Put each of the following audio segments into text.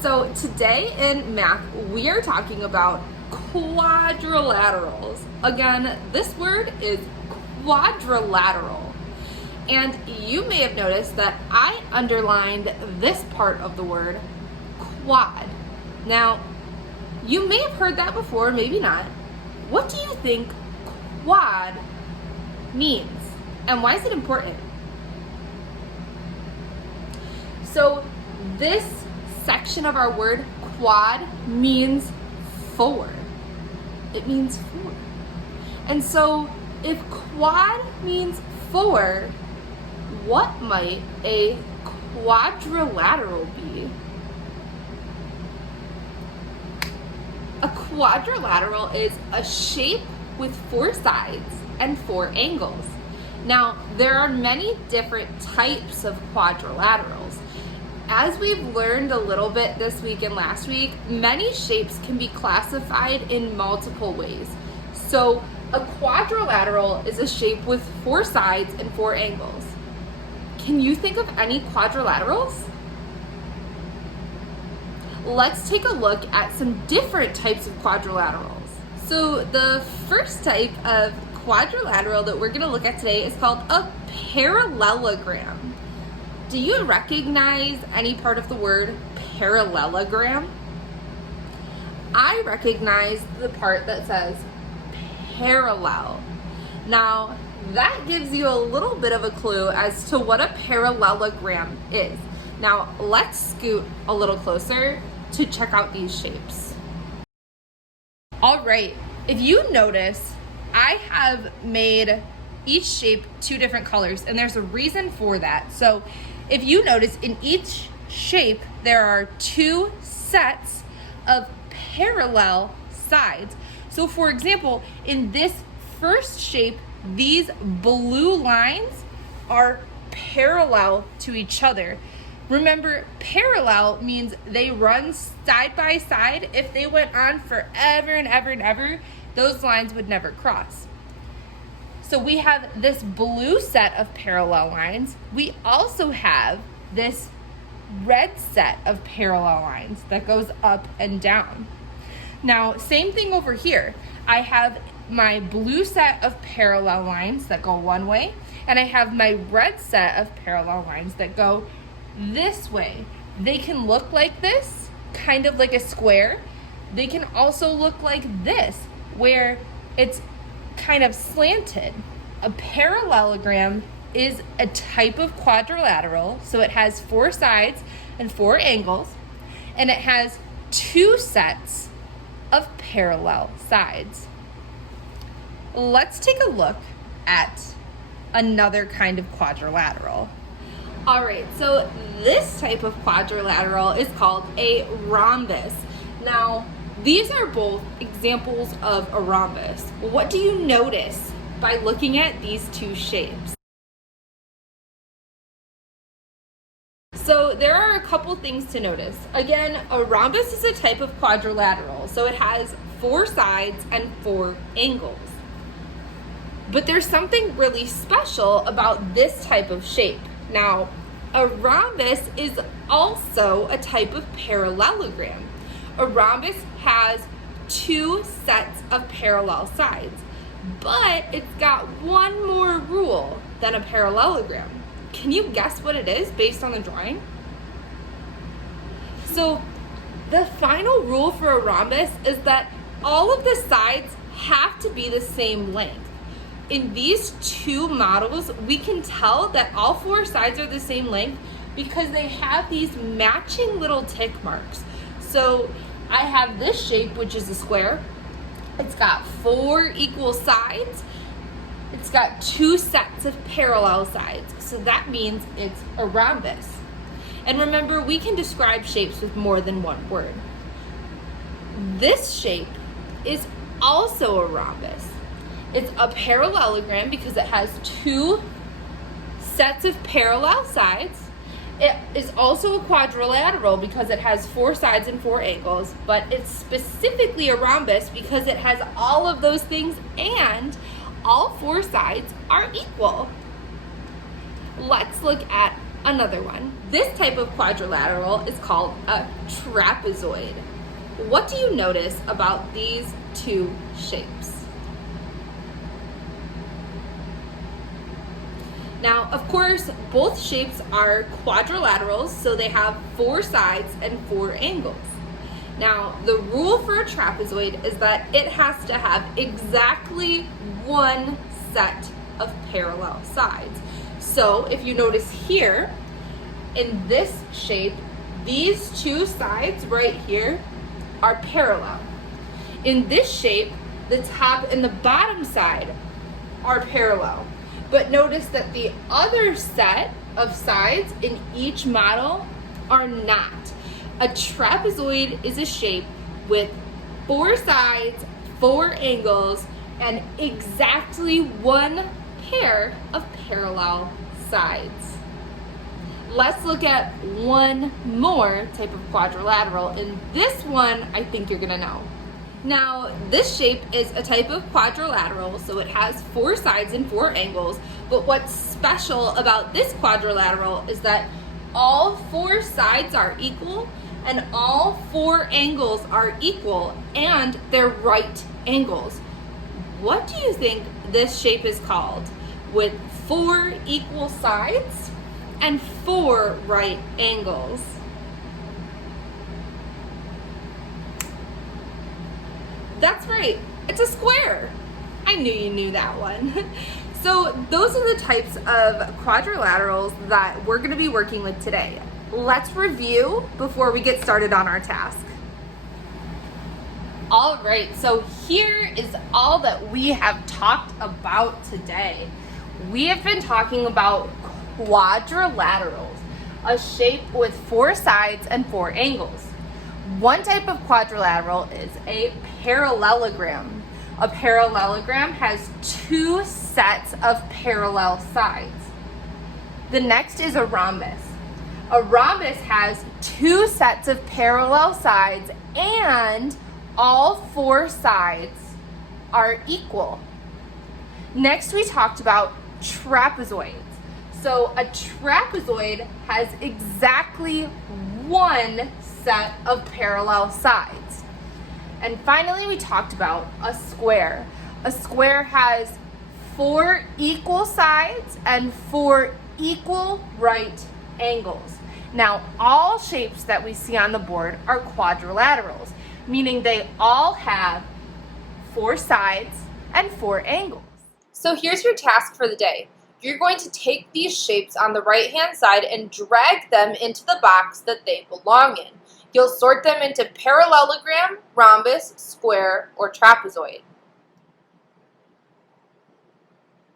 So today in math, we are talking about quadrilaterals. Again, this word is quadrilateral. And you may have noticed that I underlined this part of the word quad. Now, you may have heard that before, maybe not. What do you think quad means? And why is it important? So this section of our word quad means four. It means four. And so if quad means four, what might a quadrilateral be? A quadrilateral is a shape with four sides and four angles. Now, there are many different types of quadrilaterals. As we've learned a little bit this week and last week, many shapes can be classified in multiple ways. So a quadrilateral is a shape with four sides and four angles. Can you think of any quadrilaterals? Let's take a look at some different types of quadrilaterals. So the first type of quadrilateral that we're going to look at today is called a parallelogram. Do you recognize any part of the word parallelogram? I recognize the part that says parallel. Now, that gives you a little bit of a clue as to what a parallelogram is. Now, let's scoot a little closer to check out these shapes. All right, if you notice, I have made each shape two different colors, and there's a reason for that. So if you notice, in each shape, there are two sets of parallel sides. So for example, in this first shape, these blue lines are parallel to each other. Remember, parallel means they run side by side. If they went on forever and ever and ever, those lines would never cross. So we have this blue set of parallel lines. We also have this red set of parallel lines that goes up and down. Now, same thing over here. I have my blue set of parallel lines that go one way, and I have my red set of parallel lines that go this way. They can look like this, kind of like a square. They can also look like this, where it's kind of slanted. A parallelogram is a type of quadrilateral, so it has four sides and four angles, and it has two sets of parallel sides. Let's take a look at another kind of quadrilateral. All right, so this type of quadrilateral is called a rhombus. Now, these are both examples of a rhombus. What do you notice by looking at these two shapes? So there are a couple things to notice. Again, a rhombus is a type of quadrilateral, so it has four sides and four angles. But there's something really special about this type of shape. Now, a rhombus is also a type of parallelogram. A rhombus has two sets of parallel sides, but it's got one more rule than a parallelogram. Can you guess what it is based on the drawing? So the final rule for a rhombus is that all of the sides have to be the same length. In these two models, we can tell that all four sides are the same length because they have these matching little tick marks. So I have this shape, which is a square. It's got four equal sides. It's got two sets of parallel sides. So that means it's a rhombus. And remember, we can describe shapes with more than one word. This shape is also a rhombus. It's a parallelogram because it has two sets of parallel sides. It is also a quadrilateral because it has four sides and four angles, but it's specifically a rhombus because it has all of those things and all four sides are equal. Let's look at another one. This type of quadrilateral is called a trapezoid. What do you notice about these two shapes? Now, of course, both shapes are quadrilaterals, so they have 4 sides and 4 angles. Now, the rule for a trapezoid is that it has to have exactly one set of parallel sides. So, if you notice here, in this shape, these 2 sides right here are parallel. In this shape, the top and the bottom side are parallel. But notice that the other set of sides in each model are not. A trapezoid is a shape with 4 sides, 4 angles, and exactly one pair of parallel sides. Let's look at one more type of quadrilateral, and this one I think you're gonna know. Now, this shape is a type of quadrilateral, so it has 4 sides and 4 angles, but what's special about this quadrilateral is that all 4 sides are equal and all 4 angles are equal, and they're right angles. What do you think this shape is called with 4 equal sides and 4 right angles? That's right, it's a square. I knew you knew that one. So those are the types of quadrilaterals that we're going to be working with today. Let's review before we get started on our task. All right, so here is all that we have talked about today. We have been talking about quadrilaterals, a shape with 4 sides and 4 angles. One type of quadrilateral is a parallelogram. A parallelogram has 2 sets of parallel sides. The next is a rhombus. A rhombus has 2 sets of parallel sides and all 4 sides are equal. Next, we talked about trapezoids. So a trapezoid has exactly one set of parallel sides. And finally, we talked about a square. A square has 4 equal sides and 4 equal right angles. Now, all shapes that we see on the board are quadrilaterals, meaning they all have 4 sides and 4 angles. So here's your task for the day. You're going to take these shapes on the right-hand side and drag them into the box that they belong in. You'll sort them into parallelogram, rhombus, square, or trapezoid.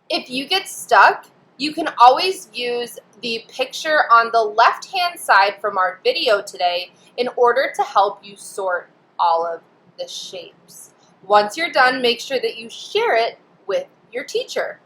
If you get stuck, you can always use the picture on the left-hand side from our video today in order to help you sort all of the shapes. Once you're done, make sure that you share it with your teacher.